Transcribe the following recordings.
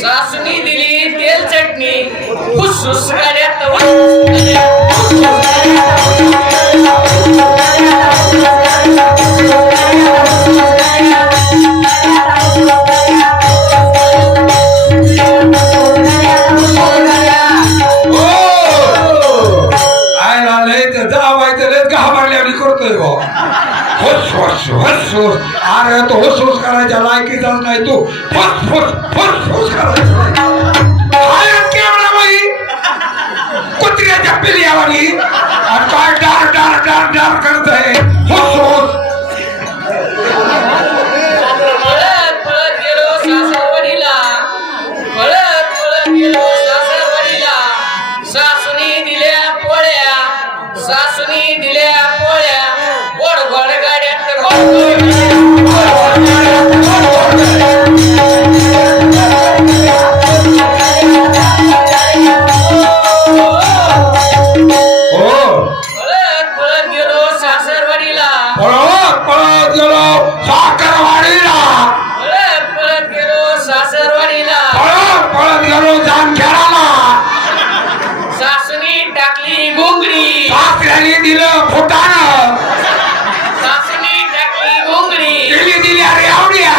सासूनी दिली तेल चटणी. फुसफुस आय आले तर दहा माहिती करतोय भाऊ. फुस फुस फुस फुस अरे तो फस फस करायच्या लायकीचाच नाही तू. फुस फुस फुस फुस करायचा. दिलं फुटाणं दिली दिली अरे आवड्या.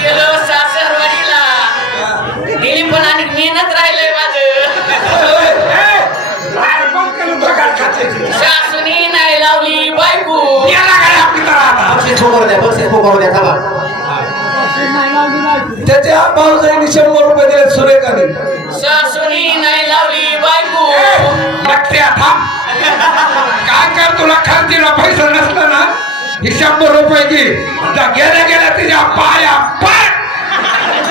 गेलो सासरवाडीला. पण आणि मेहनत राहिलंय माझं? सासूनी नाही लावली बायको. पोकरू द्या बक्षीस पोकरू द्या थांबा. त्याच्या भाऊजाईने शंभर रुपये दिले सुरेखाने. ही शंभर रुपये घे गेल्या गेल्या तुझ्या पाया पाय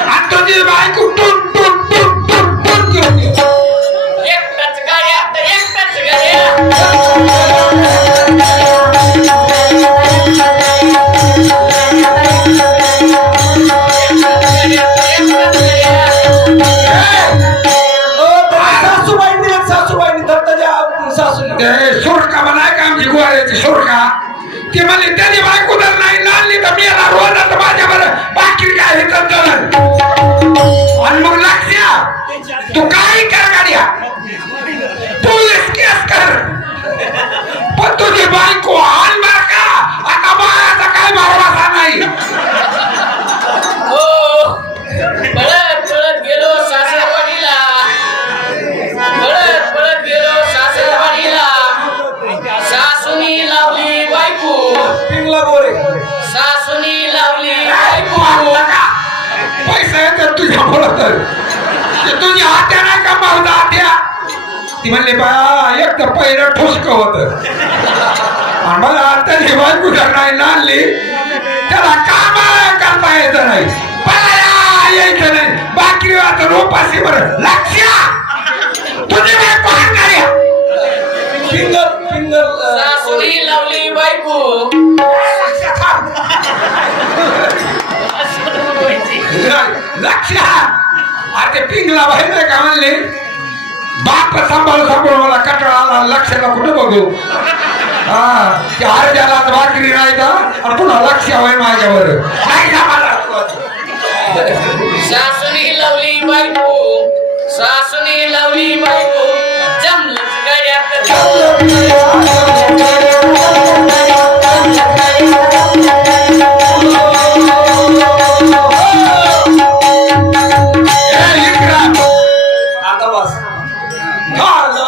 आणि तुझी बायको टुन टुन टुन टुन टुन घेऊन. एकटाच एकटाच गाड्या सासूबाईने दत्ताच्या सासूने ते सुरका म्हणाय का आमची गुवाऱ्याची सुरका ती म्हणली त्याची बायको जर नाही लागली तर मी याला रोजच माझ्यावर बाकी काय हे आणि मग लागल्या. तू काय कर गाड्या? पोलीस केस कर. पण तुझी बायको आण बर का. आता बाळाचा काय भरवसा गोरे सासूनी लावली? पैसा येतात तुझ्या मुलं तर ते तुझ्या हात्या नाही का माझा हात्या ती म्हणली बा एक तर पहिलं ठुसक होत. आणि मला आता जी बायको जर नाही लागली त्याला काम करता येत नाही. यायचं नाही. बाकी आता रोपाशी बरं. लक्ष तुझी बायको आणणाऱ्या फिंगर फिंगर लावली बायको. लक्ष अरे ते पिंगला बाहेर का म्हणले? बाप सांभाळू सांभाळू मला कटाळा आला लक्षाला कुठं बघू? हा ते अर्ध्याला भाकरी नाही का आणि पुन्हा लक्ष हवंय माझ्यावर. नाही सांभाळा सासूनी लावली बायको सासूनी लावली बायको. God.